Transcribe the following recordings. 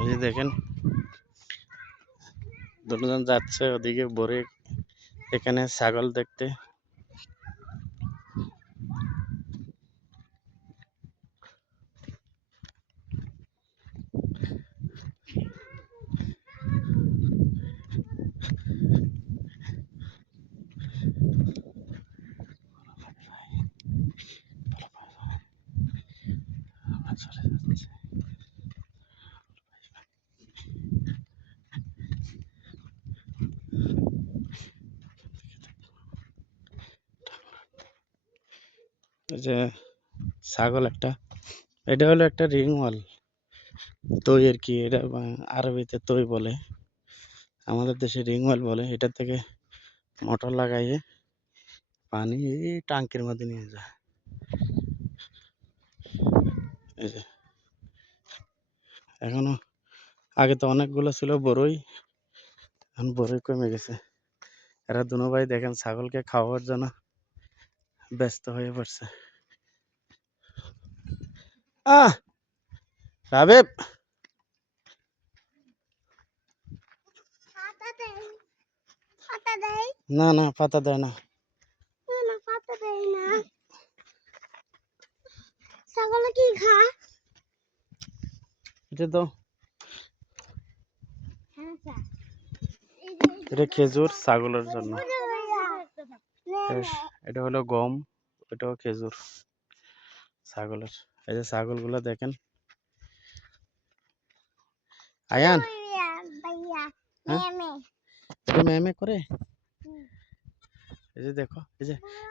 এই যে দেখেন দুজন যাচ্ছে ওদিকে বরে এখানে ছাগল দেখতে। এই যে ছাগল একটা, এটা হলো একটা রিংওয়াল তৈ আর কি, এটা আরবিতে তৈ বলে, আমাদের দেশে রিংওয়াল বলে। এটা থেকে মোটর লাগাইয়ে পানি এই টাঙ্কির মধ্যে নিয়ে যায়। এই যে এখনো, আগে তো অনেকগুলো ছিল বড়ই, এখন বড়ই কমে গেছে। এরা দুনো ভাই দেখেন ছাগলকে খাওয়ার জন্য ব্যস্ত হয়ে পড়ছে। আহ রাবেব, না না পাতা দেয় না, ছাগল কি খায়? এটা তো এটা খেজুর ছাগলের জন্য, এটা হলো গম, এটাও খেজুর ছাগলের। এই যে ছাগলগুলো দেখেন। আয়ান, হ্যাঁ এটা মেমে করে। এই যে দেখো,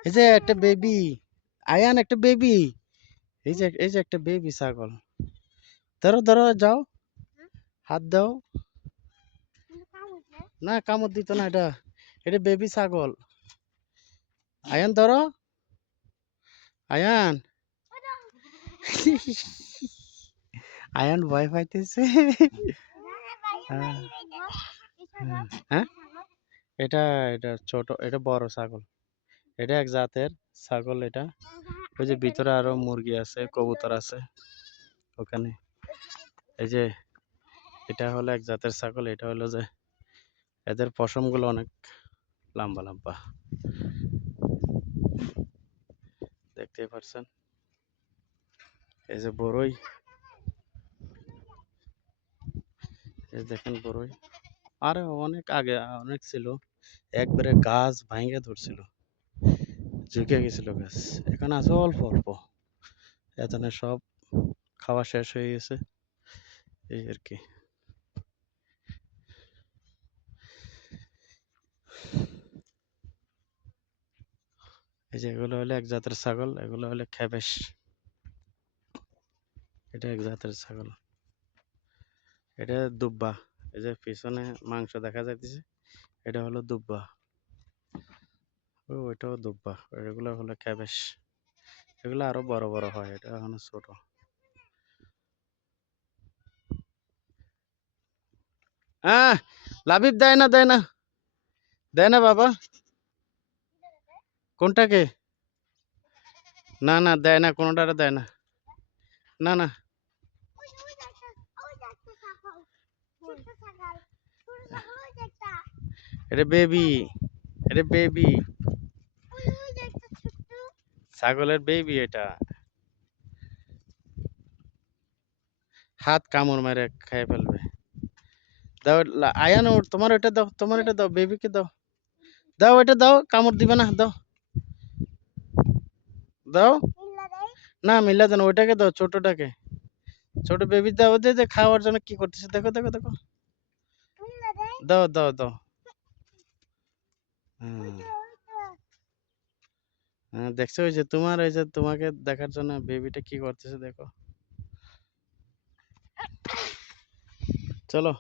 এই যে একটা বেবি, আয়ান একটা বেবি, এই যে একটা বেবি ছাগল। ধরো ধরো, যাও হাত দাও। না কামড় দিত না, এটা এটা বেবি ছাগল। আয়ান ধরো, আয়ান আয়ান ভয় পাইতেছে। হ্যাঁ এটা এটা ছোট, এটা বড় ছাগল, এটা এক জাতের ছাগল এটা। ওই যে ভিতরে আরো মুরগি আছে, কবুতর আছে ওখানে। এই যে এটা হলো এক জাতের ছাগল, এটা হলো যে এদের পশম গুলো অনেক লম্বা লম্বা, দেখতেই পারছেন। এই যে বড়ই, এই দেখেন বড়ই, আরে অনেক আগে অনেক ছিল, একবারে গাছ ভাঙে ধরছিল, ঝুঁকে গেছিল গাছ। এখন আছে অল্প অল্প, এখানে সব খাওয়া শেষ হয়ে গেছে, এই আর কি। এই যে এগুলো হলো এক জাতের ছাগল, এগুলো হলো খেবেশ, এটা এক জাতের ছাগল। এটা দুব্বা, এই যে পিছনে মাংস দেখা যাইতেছে, এটা হলো দুব্বা। ও এটাও দুব্বা, এগুলো হলো খেবেশ, এগুলো আরো বড় বড় হয়, এটা এখনো ছোট। হ্যাঁ লাবিব, দেয় না দেয় না, দেয় না বাবা। কোনটাকে? না না দেয় না, কোনোটারে দেয় না, না না। এটা বেবি, এটা বেবি ছাগলের বেবি, এটা হাত কামড় মেরে খেয়ে ফেলবে। দাও আয়ান, তোমার এটা দাও, তোমার এটা দাও, বেবিকে দাও, দাও এটা দাও, কামড় দিবে না, দাও দাও। না মিল্লা দেন, ওইটাকে দাও, ছোটটাকে, ছোট বেবি দাও, ওদের যে খাওয়ার জন্য কি করতেছে, দেখো দেখো দেখো, দাও দাও দাও। হ্যাঁ হ্যাঁ, দেখছো, ওই যে তোমার, ওই যে তোমাকে দেখার জন্য বেবিটা কি করতেছে দেখো। চলো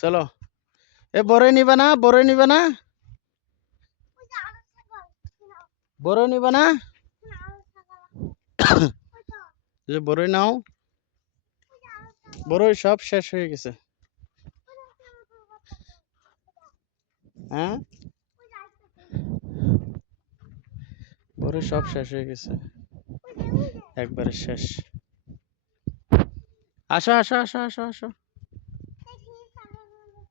চলো, এ বড়ই নিবা না, বড়ই নিবা না, বড়ই নিবা না, যে বড়ই নাও, বড়ই সব শেষ হয়ে গেছে। হ্যাঁ বড়ই সব শেষ হয়ে গেছে। একবারে শেষ। আসো আসো আসো আসো আসো।